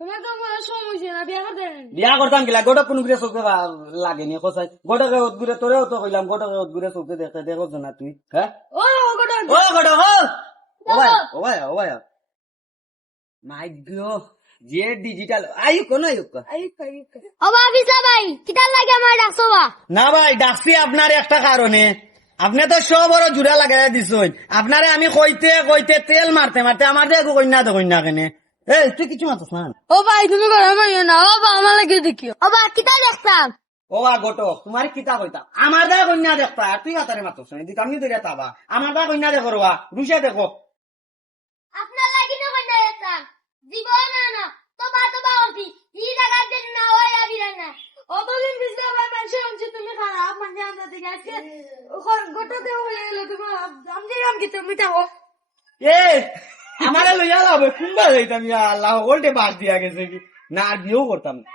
তোমার তো আমার সময় হয়েছে না বিয়া করতে বিয়া করতাম কিলা গোটা কোন ঘুরে চোখে লাগেনি কোথায় গোটাকে ঘুরে তোরেও তো কইলাম গোটাকে ঘুরে চোখে দেখে দেখো না তুই হ্যাঁ ও গোটা ও গোটা ও ভাই ও ভাই ও ভাই মাই গো যে ডিজিটাল আয়ু কোন অবা বিসা ভাই কিতার লাগে আমার ডাকছো বা না ভাই ডাকছি আপনার একটা কারণে আপনি তো সব বড় জুড়া লাগাই দিছেন আপনারে আমি কইতে কইতে তেল মারতে মারতে আমার দিয়ে কন্যা তো কন্যা কেনে এই তুই কিছু মাতস না ও ভাই তুমি ঘরে মাইও না ও বা আমার লাগে দেখিও অবা কিতা দেখতাম ও বা গোটো তোমার কিতা কইতাম আমার দা কন্যা দেখতা আর তুই আতারে মাতস না দিতাম নি ধরে তাবা আমার দা কন্যা দেখো রবা রুশে দেখো আপনার লাগি না কইনা দেখতাম জীবন না তো বা ওটি ই জায়গা দেন না ওই আবিরা না অতদিন বিসা ভাই মানুষের অংশ তুমি খারাপ মানে আমরা দিকে আজকে গোটা দেও হয়ে গেল তুমি আমি কি তুমি তাও এ আমারে লইয়া লাভ কুম্বা যাইতাম ইয়া আল্লাহ ওল্টে বাদ দিয়া গেছে কি না আর বিয়েও করতাম না